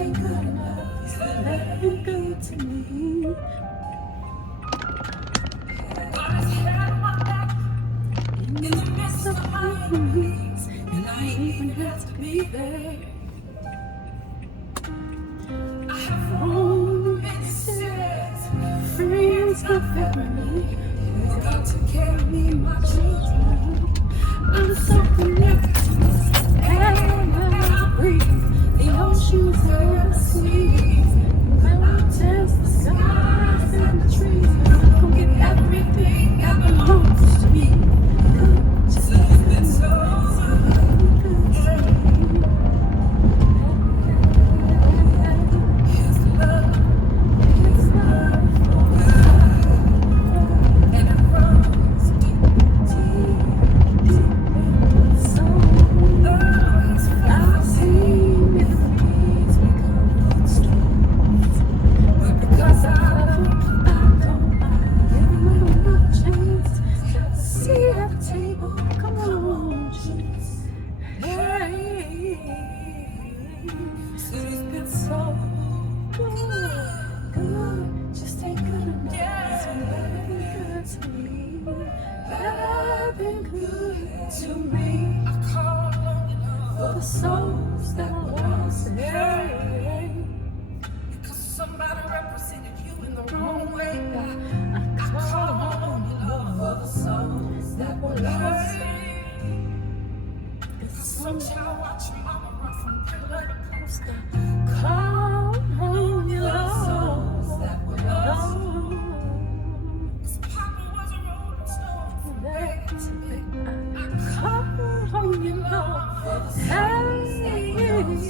ain't good enough. Still ain't good to me. God has had my back in the midst of my enemies, and I ain't even have to be there. I have roamed many cities, friends not family, who got to carry me, my children. I'm so connected to this air I breathe, the oceans and the seas, the mountains, the skies, and the trees. I'm gonna get everything that belongs to me. Just like been so good to me. His love for us, and it runs deep, deep in my soul. I've seen enemies become footstools, but because I love him, I don't give him another chance. Got a seat at the table, come on, Jesus. Hey, city's been so good, just ain't good enough. So been good to me, been good to me. I call on you for the souls that I lost. Hey, because somebody represented you in the wrong way. I call on you for the souls that were lost. Somehow watch your mama run from pillar to post. Call on your souls that were lost. 'Cause Papa was a rolling stone from bed to bed. I call on your Lord for the souls that were lost.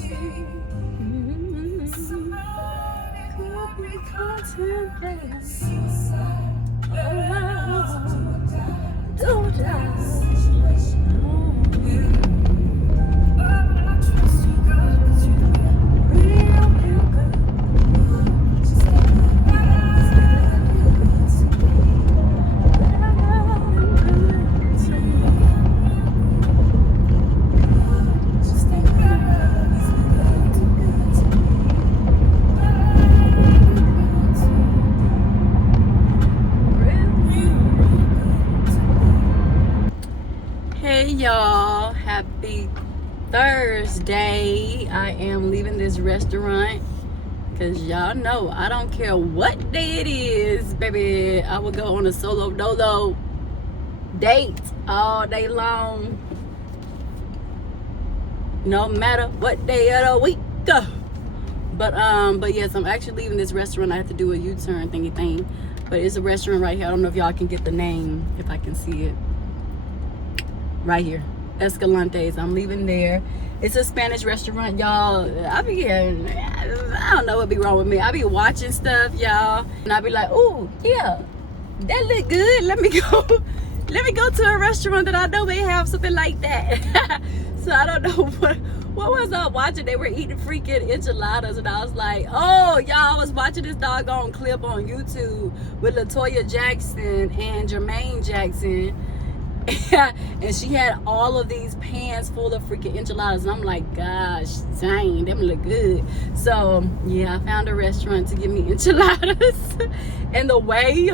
Somebody could be contemplating suicide. Don't die. Hey y'all, happy Thursday. I am leaving this restaurant because y'all know I don't care what day it is, baby. I will go on a solo dolo date all day long, no matter what day of the week. But yes, I'm actually leaving this restaurant. I have to do a U-turn thingy thing, but it's a restaurant right here. I don't know if y'all can get the name, if I can see it. Right here, Escalante's. I'm leaving there. It's a Spanish restaurant, y'all. I don't know what be wrong with me. I be watching stuff, y'all, and I be like, oh yeah, that look good. Let me go. Let me go to a restaurant that I know may have something like that. So I don't know what was I watching. They were eating freaking enchiladas, and I was like, oh y'all, I was watching this doggone clip on YouTube with LaToya Jackson and Jermaine Jackson. And she had all of these pans full of freaking enchiladas, and I'm like, gosh dang, them look good. So yeah, I found a restaurant to give me enchiladas. And the way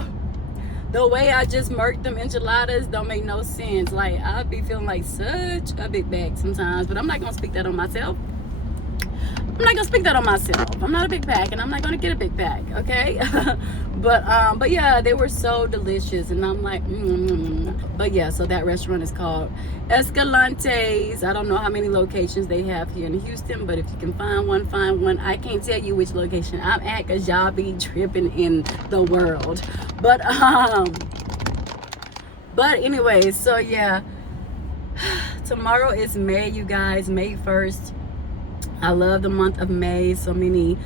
I just murked them enchiladas don't make no sense. Like, I be feeling like such a big bag sometimes, but I'm not gonna speak that on myself. I'm not a big pack, and I'm not gonna get a big pack, okay? But yeah, they were so delicious, and I'm like, But yeah, so that restaurant is called Escalante's. I don't know how many locations they have here in Houston, but if you can find one, find one. I can't tell you which location I'm at, because y'all be tripping in the world. But anyways, so yeah, tomorrow is May, you guys, May 1st. I love the month of May. So many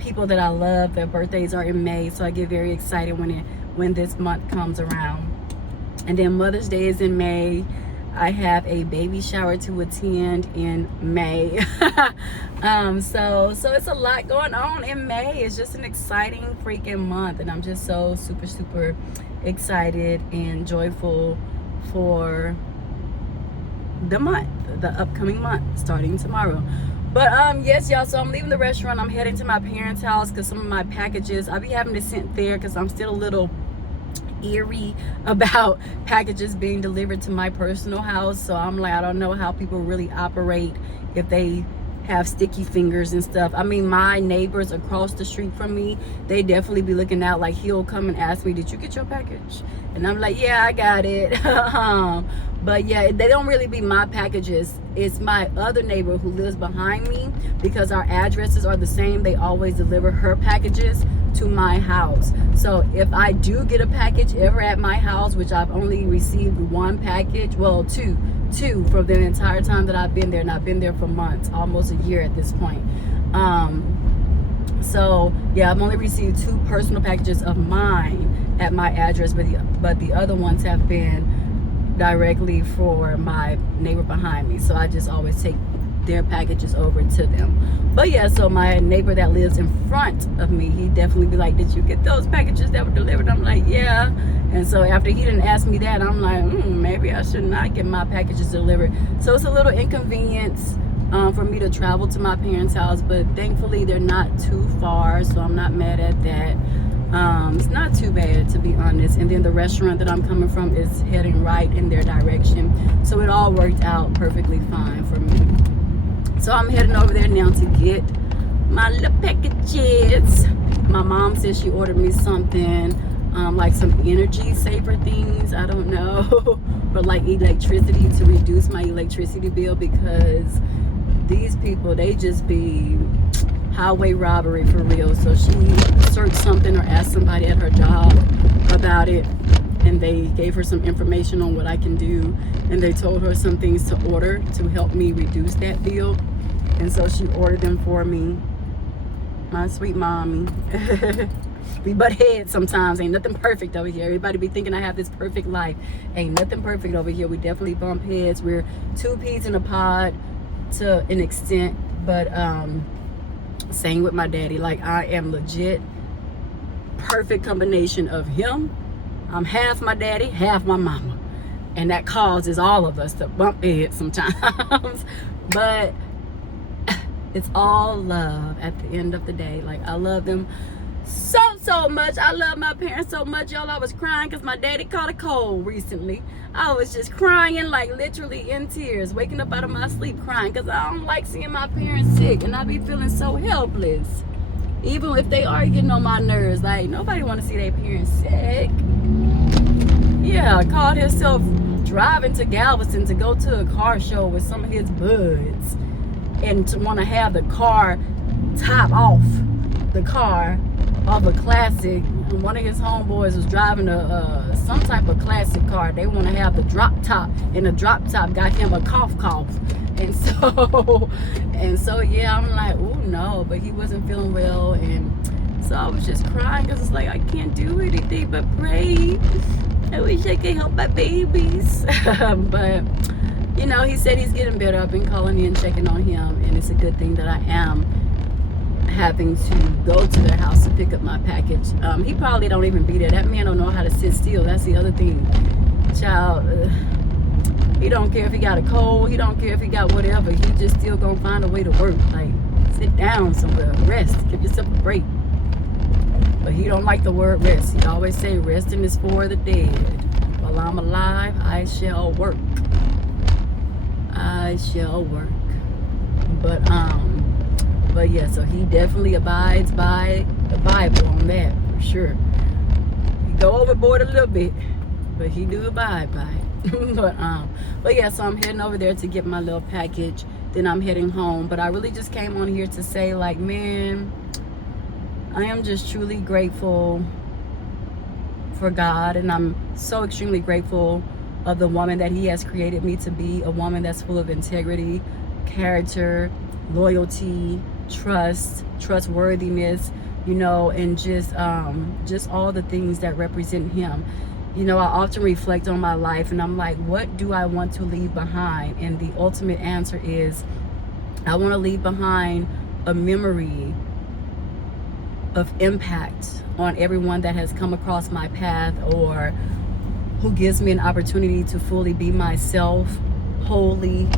people that I love, their birthdays are in May, so I get very excited when this month comes around. And then Mother's Day is in May. I have a baby shower to attend in May. So it's a lot going on in May. It's just an exciting freaking month, and I'm just so super excited and joyful for the month, the upcoming month starting tomorrow. But yes, y'all, so I'm leaving the restaurant. I'm heading to my parents' house because some of my packages I'll be having to send there because I'm still a little eerie about packages being delivered to my personal house. So I'm like, I don't know how people really operate if they have sticky fingers and stuff. I mean, my neighbors across the street from me, they definitely be looking out. Like, he'll come and ask me, did you get your package? And I'm like, yeah, I got it. But yeah, they don't really be my packages. It's my other neighbor who lives behind me, because our addresses are the same. They always deliver her packages to my house. So if I do get a package ever at my house, which I've only received one package, well, two for the entire time that I've been there, and I've been there for months, almost a year at this point. So yeah, I've only received 2 personal packages of mine at my address, but the other ones have been directly for my neighbor behind me. So I just always take their packages over to them. But yeah, so my neighbor that lives in front of me, he definitely be like, did you get those packages that were delivered? I'm like, yeah. And so after he didn't ask me that, I'm like, maybe I should not get my packages delivered. So it's a little inconvenience for me to travel to my parents' house, but thankfully they're not too far, so I'm not mad at that. It's not too bad, to be honest. And then the restaurant that I'm coming from is heading right in their direction, so it all worked out perfectly fine for me. So I'm heading over there now to get my little packages. My mom said she ordered me something, like some energy saver things, I don't know, but like electricity, to reduce my electricity bill, because these people, they just be highway robbery for real. So she searched something or asked somebody at her job about it, and they gave her some information on what I can do, and they told her some things to order to help me reduce that bill. And so she ordered them for me. My sweet mommy. We butt heads sometimes. Ain't nothing perfect over here. Everybody be thinking I have this perfect life. Ain't nothing perfect over here. We definitely bump heads. We're 2 peas in a pod to an extent, but same with my daddy. Like, I am legit perfect combination of him. I'm half my daddy, half my mama, and that causes all of us to bump heads sometimes. But it's all love at the end of the day. Like, I love them so much. I love my parents so much, y'all. I was crying because my daddy caught a cold recently. I was just crying, like literally in tears, waking up out of my sleep crying, because I don't like seeing my parents sick, and I be feeling so helpless, even if they are getting on my nerves. Like, nobody want to see their parents sick. Yeah, caught himself driving to Galveston to go to a car show with some of his buds, and to want to have the car top off, the car of a classic. One of his homeboys was driving some type of classic car. They want to have the drop top, and the drop top got him a cough. And so yeah, I'm like, oh no, but he wasn't feeling well, and so I was just crying because it's like, I can't do anything but pray. I wish I could help my babies. But you know, he said he's getting better. I've been calling in, checking on him, and it's a good thing that I am having to go to their house to pick up my package. He probably don't even be there. That man don't know how to sit still. That's the other thing, child. He don't care if he got a cold. He don't care if he got whatever. He just still gonna find a way to work. Like, sit down somewhere, rest, give yourself a break. But he don't like the word rest. He always say resting is for the dead. While I'm alive, I shall work. I shall work. But yeah, so he definitely abides by the Bible on that, for sure. He go overboard a little bit, but he do abide by it. But yeah, so I'm heading over there to get my little package. Then I'm heading home. But I really just came on here to say, like, man, I am just truly grateful for God, and I'm so extremely grateful of the woman that he has created me to be, a woman that's full of integrity, character, loyalty, trustworthiness, you know, and just all the things that represent him. You know, I often reflect on my life, and I'm like, what do I want to leave behind? And the ultimate answer is, I want to leave behind a memory of impact on everyone that has come across my path, or who gives me an opportunity to fully be myself, wholly,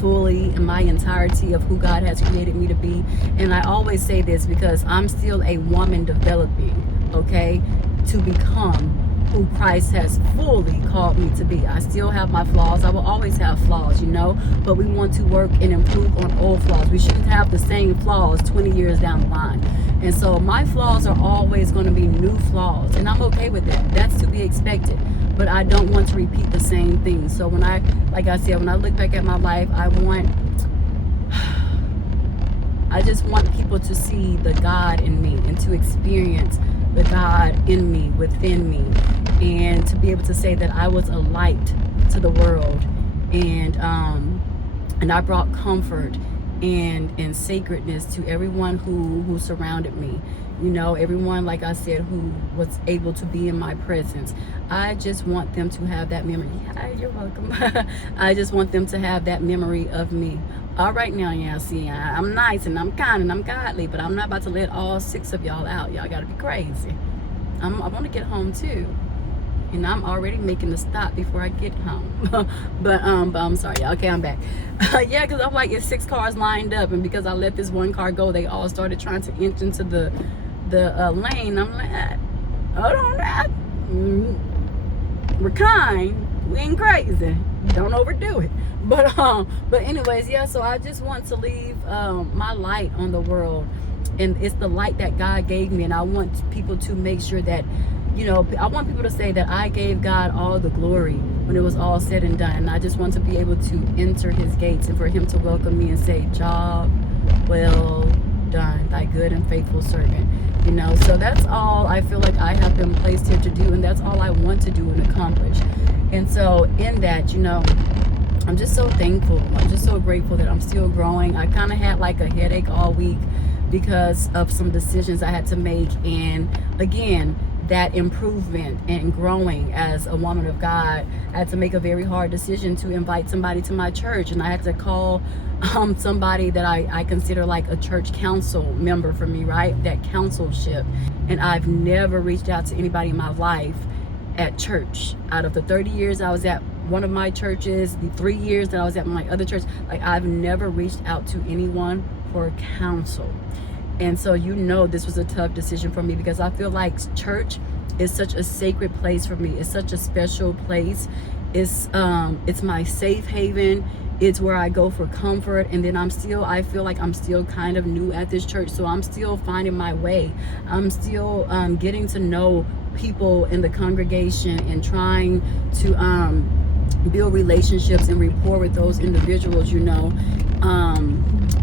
fully in my entirety of who God has created me to be. And I always say this because I'm still a woman developing, okay, to become who Christ has fully called me to be. I still have my flaws. I will always have flaws, you know, but we want to work and improve on old flaws. We shouldn't have the same flaws 20 years down the line. And so my flaws are always going to be new flaws, and I'm okay with that. That's to be expected. But I don't want to repeat the same thing. So when like I said, when I look back at my life, I just want people to see the God in me and to experience the God in me, within me, and to be able to say that I was a light to the world, and I brought comfort and sacredness to everyone who surrounded me. You know, everyone, like I said, who was able to be in my presence. I just want them to have that memory. Yeah, you're welcome. I just want them to have that memory of me. All right now, yeah, see, I'm nice and I'm kind and I'm godly, but I'm not about to let all 6 of y'all out. Y'all gotta be crazy. I want to get home too. And I'm already making the stop before I get home. but I'm sorry, y'all. Okay, I'm back. Yeah, because I'm like, it's 6 cars lined up, and because I let this one car go, they all started trying to inch into the lane. I'm like, hold on, that. We're kind. We ain't crazy. Don't overdo it. But anyways, yeah. So I just want to leave my light on the world, and it's the light that God gave me, and I want people to make sure that, you know, I want people to say that I gave God all the glory when it was all said and done. And I just want to be able to enter his gates and for him to welcome me and say, job well done, thy good and faithful servant. You know, so that's all I feel like I have been placed here to do, and that's all I want to do and accomplish. And so in that, you know, I'm just so thankful. I'm just so grateful that I'm still growing. I kind of had like a headache all week because of some decisions I had to make. And again, that improvement and growing as a woman of God, I had to make a very hard decision to invite somebody to my church. And I had to call somebody that I consider like a church council member for me, right? That councilship. And I've never reached out to anybody in my life at church. Out of the 30 years I was at one of my churches, the 3 years that I was at my other church, like I've never reached out to anyone for counsel. And so, you know, this was a tough decision for me because I feel like church is such a sacred place for me. It's such a special place. It's my safe haven. It's where I go for comfort. And then I feel like I'm still kind of new at this church. So I'm still finding my way. I'm still getting to know people in the congregation and trying to build relationships and rapport with those individuals, you know.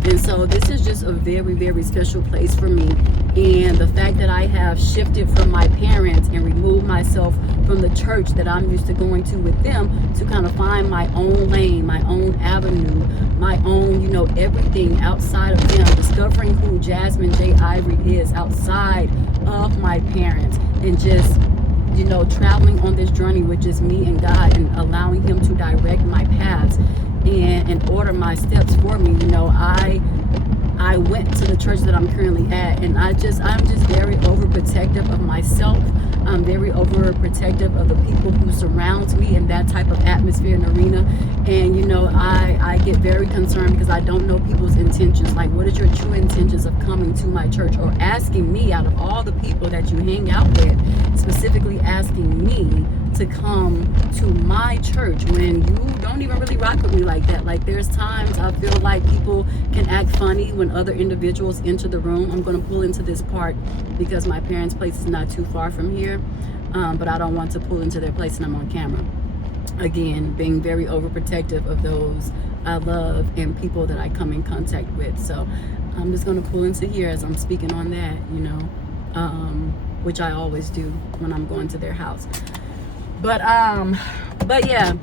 And so this is just a very, very special place for me. And the fact that I have shifted from my parents and removed myself from the church that I'm used to going to with them to kind of find my own lane, my own avenue, my own, you know, everything outside of them, discovering who Jasmine J. Ivory is outside of my parents, and just, you know, traveling on this journey with just me and God, and allowing him to direct my paths and order my steps for me. You know, I went to the church that I'm currently at, and I'm just very overprotective of myself. I'm very overprotective of the people who surround me in that type of atmosphere and arena. And, you know, I get very concerned because I don't know people's intentions. Like, what is your true intentions of coming to my church, or asking me, out of all the people that you hang out with, specifically asking me to come to my church when you don't even really rock with me like that. Like, there's times I feel like people can act funny when other individuals enter the room. I'm going to pull into this part because my parents' place is not too far from here, but I don't want to pull into their place and I'm on camera. Again, being very overprotective of those I love and people that I come in contact with. So I'm just going to pull into here as I'm speaking on that, you know, which I always do when I'm going to their house. But yeah,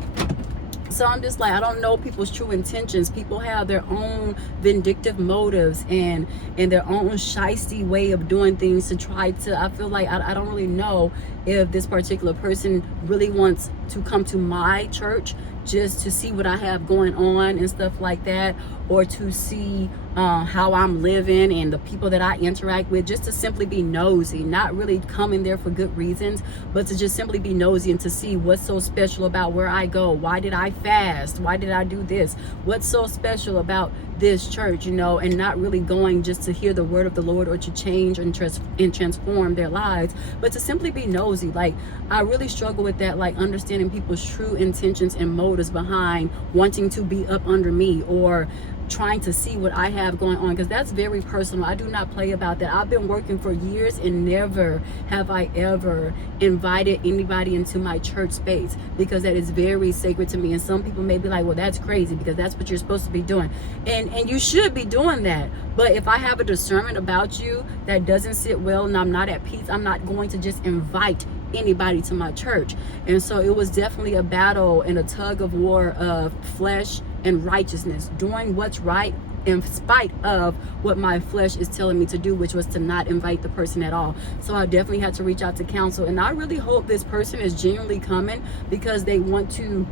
so I'm just like, I don't know people's true intentions. People have their own vindictive motives and their own shisty way of doing things to try to, I feel like I don't really know if this particular person really wants to come to my church just to see what I have going on and stuff like that, or to see how I'm living and the people that I interact with, just to simply be nosy, not really coming there for good reasons, but to just simply be nosy and to see what's so special about where I go. Why did I fast? Why did I do this? What's so special about this church, you know, and not really going just to hear the word of the Lord or to change and transform their lives, but to simply be nosy. Like, I really struggle with that, like understanding people's true intentions and motives behind wanting to be up under me or trying to see what I have going on, because that's very personal. I do not play about that. I've been working for years and never have I ever invited anybody into my church space, because that is very sacred to me. And some people may be like, well, that's crazy because that's what you're supposed to be doing, and you should be doing that. But if I have a discernment about you that doesn't sit well and I'm not at peace, I'm not going to just invite anybody to my church. And so it was definitely a battle and a tug of war of flesh and righteousness, doing what's right in spite of what my flesh is telling me to do, which was to not invite the person at all. So I definitely had to reach out to counsel, and I really hope this person is genuinely coming because they want to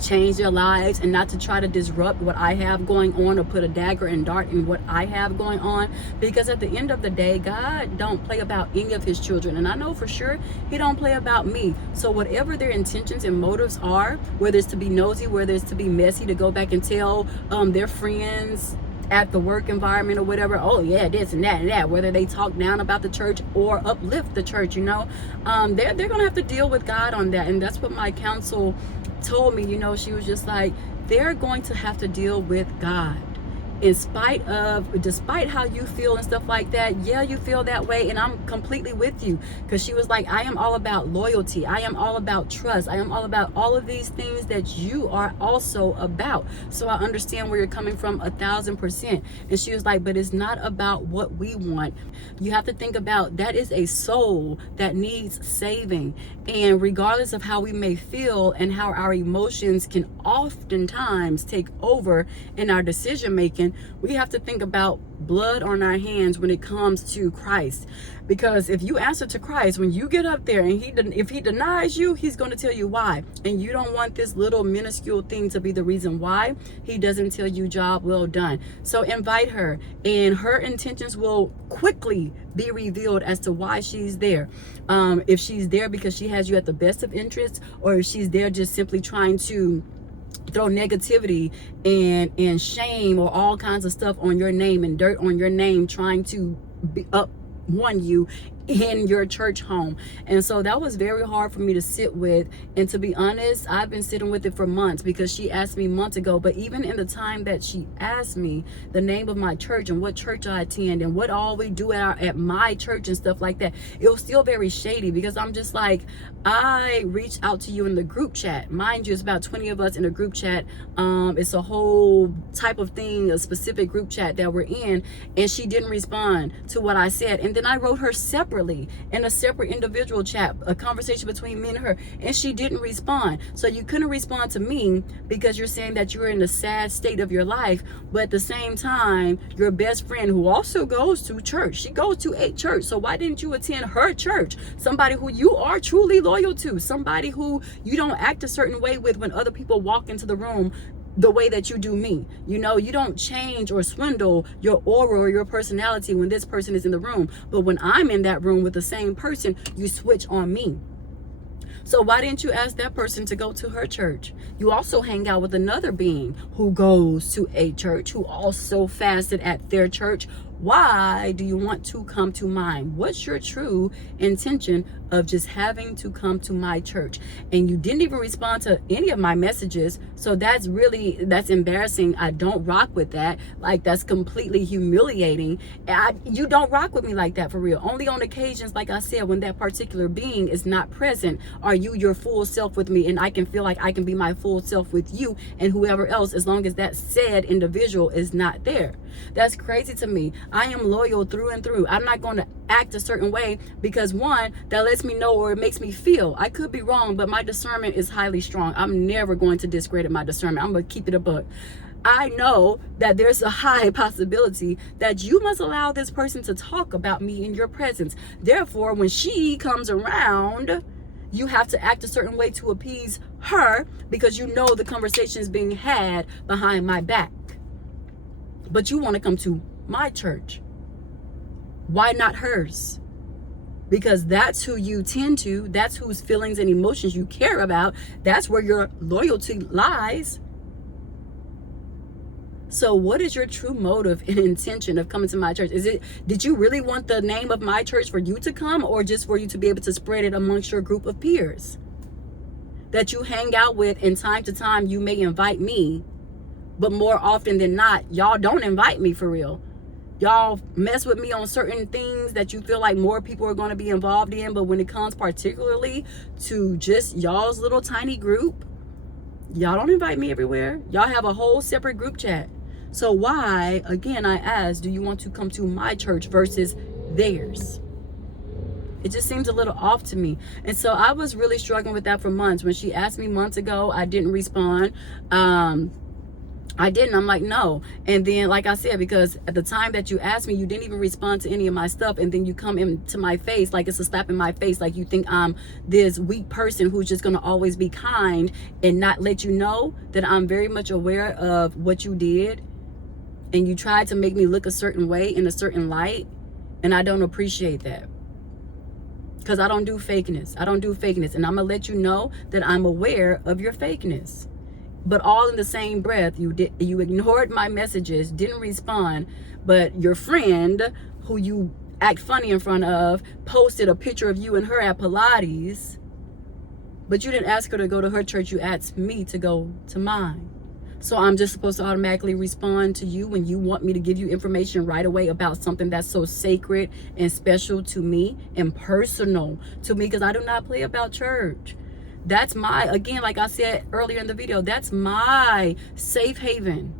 change their lives and not to try to disrupt what I have going on or put a dagger and dart in what I have going on, because at the end of the day, God don't play about any of his children, and I know for sure he don't play about me. So whatever their intentions and motives are, whether it's to be nosy, whether it's to be messy, to go back and tell their friends at the work environment or whatever, oh yeah, this and that, whether they talk down about the church or uplift the church, you know, they're gonna have to deal with God on that. And that's what my counsel told me. You know, she was just like, they're going to have to deal with God despite how you feel and stuff like that. Yeah, you feel that way, and I'm completely with you, because she was like, I am all about loyalty, I am all about trust, I am all about all of these things that you are also about. So I understand where you're coming from 1,000%. And she was like, but it's not about what we want. You have to think about that is a soul that needs saving, and regardless of how we may feel and how our emotions can oftentimes take over in our decision making, we have to think about blood on our hands when it comes to Christ. Because if you answer to Christ, when you get up there and if he denies you, he's going to tell you why. And you don't want this little minuscule thing to be the reason why he doesn't tell you job well done. So invite her, and her intentions will quickly be revealed as to why she's there. If she's there because she has you at the best of interests, or if she's there just simply trying to throw negativity and shame or all kinds of stuff on your name and dirt on your name, trying to be up one you in your church home. And so that was very hard for me to sit with, and to be honest, I've been sitting with it for months, because she asked me months ago. But even in the time that she asked me the name of my church and what church I attend and what all we do at my church and stuff like that, it was still very shady, because I'm just like, I reached out to you in the group chat. Mind you, it's about 20 of us in a group chat. It's a whole type of thing, a specific group chat that we're in, and she didn't respond to what I said. And then I wrote her separately in a separate individual chat, a conversation between me and her, and she didn't respond. So you couldn't respond to me because you're saying that you're in a sad state of your life, but at the same time, your best friend, who also goes to church, she goes to a church, so why didn't you attend her church? Somebody who you are truly loyal to, somebody who you don't act a certain way with when other people walk into the room the way that you do me. You know, you don't change or swindle your aura or your personality when this person is in the room, but when I'm in that room with the same person, you switch on me. So why didn't you ask that person to go to her church? You also hang out with another being who goes to a church, who also fasted at their church. Why do you want to come to mine? What's your true intention of just having to come to my church? And you didn't even respond to any of my messages. So that's embarrassing. I don't rock with that. Like, that's completely humiliating. You don't rock with me like that, for real. Only on occasions, like I said, when that particular being is not present, are you your full self with me, and I can feel like I can be my full self with you and whoever else, as long as that said individual is not there. That's crazy to me. I am loyal through and through. I'm not going to act a certain way because, one, that lets me know, or it makes me feel. I could be wrong, but my discernment is highly strong. I'm never going to discredit my discernment. I'm going to keep it a buck. I know that there's a high possibility that you must allow this person to talk about me in your presence. Therefore, when she comes around, you have to act a certain way to appease her because you know the conversation is being had behind my back. But you want to come to my church. Why not hers? Because that's who you tend to. That's whose feelings and emotions you care about. That's where your loyalty lies. So what is your true motive and intention of coming to my church? Did you really want the name of my church for you to come, or just for you to be able to spread it amongst your group of peers that you hang out with? And time to time you may invite me, but more often than not, y'all don't invite me for real. Y'all mess with me on certain things that you feel like more people are going to be involved in, but when it comes particularly to just y'all's little tiny group, y'all don't invite me everywhere. Y'all have a whole separate group chat. So why, again, I ask, do you want to come to my church versus theirs? It just seems a little off to me. And so I was really struggling with that for months. When she asked me months ago, I didn't respond. I didn't. I'm like, no. And then, like I said, because at the time that you asked me, you didn't even respond to any of my stuff. And then you come into my face like it's a slap in my face. Like you think I'm this weak person who's just going to always be kind and not let you know that I'm very much aware of what you did. And you tried to make me look a certain way in a certain light. And I don't appreciate that. Because I don't do fakeness. I don't do fakeness. And I'm going to let you know that I'm aware of your fakeness. But all in the same breath, you ignored my messages, didn't respond, but your friend, who you act funny in front of, posted a picture of you and her at Pilates, but you didn't ask her to go to her church, you asked me to go to mine. So I'm just supposed to automatically respond to you when you want me to give you information right away about something that's so sacred and special to me and personal to me, because I do not play about church. That's my, again, like I said earlier in the video, that's my safe haven.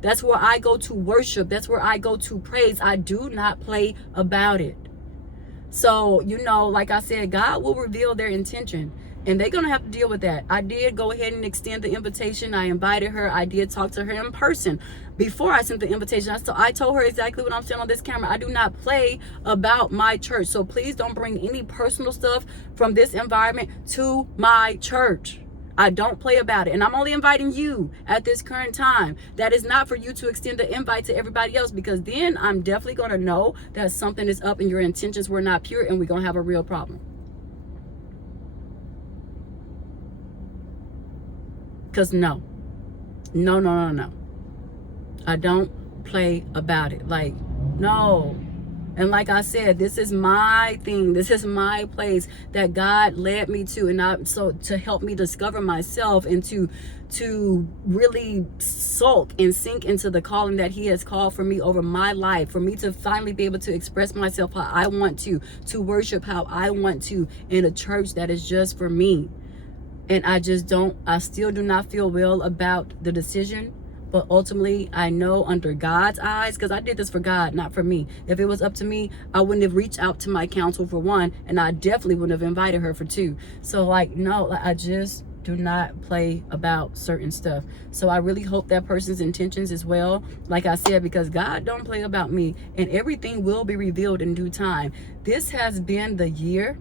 That's where I go to worship. That's where I go to praise. I do not play about it. So, you know, like I said, God will reveal their intention. And they're going to have to deal with that. I did go ahead and extend the invitation. I invited her. I did talk to her in person before I sent the invitation. I told her exactly what I'm saying on this camera. I do not play about my church. So please don't bring any personal stuff from this environment to my church. I don't play about it. And I'm only inviting you at this current time. That is not for you to extend the invite to everybody else, because then I'm definitely going to know that something is up and your intentions were not pure, and we're going to have a real problem. Because no. I don't play about it. Like, no. And like I said, this is my thing. This is my place that God led me to. And so to help me discover myself and to really sulk and sink into the calling that he has called for me over my life, for me to finally be able to express myself how I want to worship how I want to in a church that is just for me. And I still do not feel well about the decision. But ultimately, I know under God's eyes, because I did this for God, not for me. If it was up to me, I wouldn't have reached out to my counsel for one, and I definitely wouldn't have invited her for two. So like, no, I just do not play about certain stuff. So I really hope that person's intentions as well, like I said, because God don't play about me, and everything will be revealed in due time. This has been the year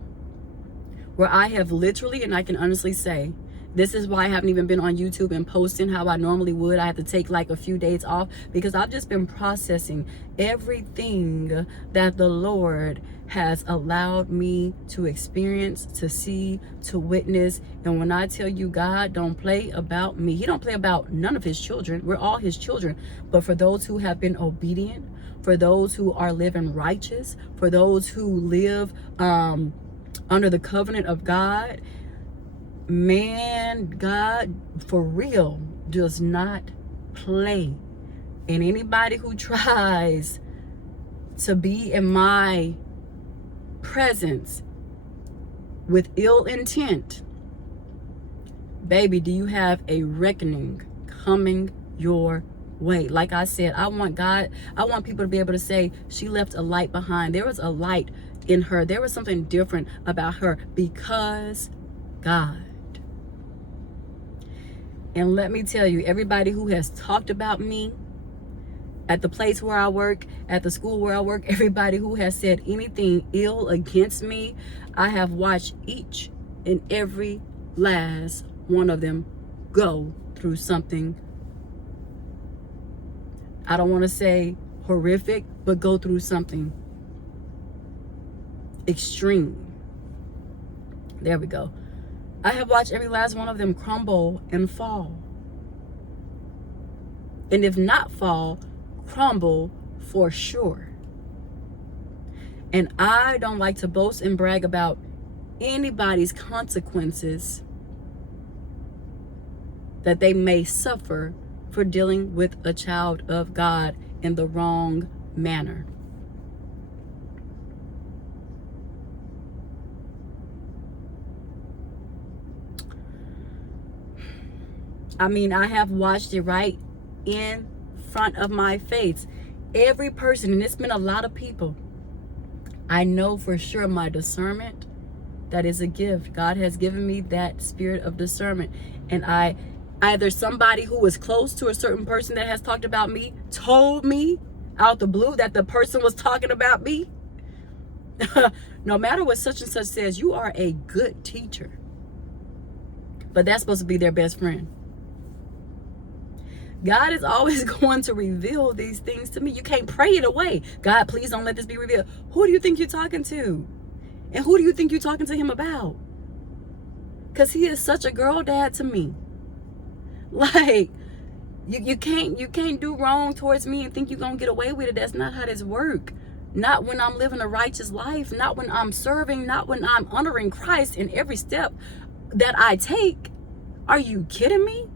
where I have literally, and I can honestly say, this is why I haven't even been on YouTube and posting how I normally would. I had to take like a few days off because I've just been processing everything that the Lord has allowed me to experience, to see, to witness. And when I tell you God don't play about me, he don't play about none of his children. We're all his children. But for those who have been obedient, for those who are living righteous, for those who live under the covenant of God, man, God for real does not play. And anybody who tries to be in my presence with ill intent, baby, do you have a reckoning coming your way? Like I said, I want people to be able to say she left a light behind. There was a light in her. There was something different about her because God. And let me tell you, everybody who has talked about me at the place where I work, at the school where I work, everybody who has said anything ill against me, I have watched each And every last one of them go through something, I don't want to say horrific, but go through something extreme. There we go. I have watched every last one of them crumble and fall. And if not fall, crumble for sure. And I don't like to boast and brag about anybody's consequences that they may suffer for dealing with a child of God in the wrong manner. I mean, I have watched it right in front of my face. Every person, and it's been a lot of people, I know for sure my discernment, that is a gift. God has given me that spirit of discernment. And either somebody who was close to a certain person that has talked about me told me out the blue that the person was talking about me. No matter what such and such says, you are a good teacher. But that's supposed to be their best friend. God is always going to reveal these things to me. You can't pray it away. God, please don't let this be revealed. Who do you think you're talking to? And who do you think you're talking to him about? Because he is such a girl dad to me. Like, you can't do wrong towards me and think you're going to get away with it. That's not how this works. Not when I'm living a righteous life. Not when I'm serving. Not when I'm honoring Christ in every step that I take. Are you kidding me?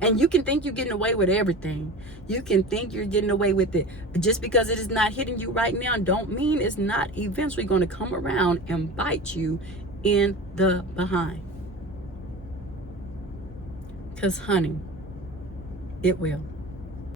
And you can think you're getting away with everything. You can think you're getting away with it. But just because it is not hitting you right now, don't mean it's not eventually going to come around and bite you in the behind. Because, honey, it will.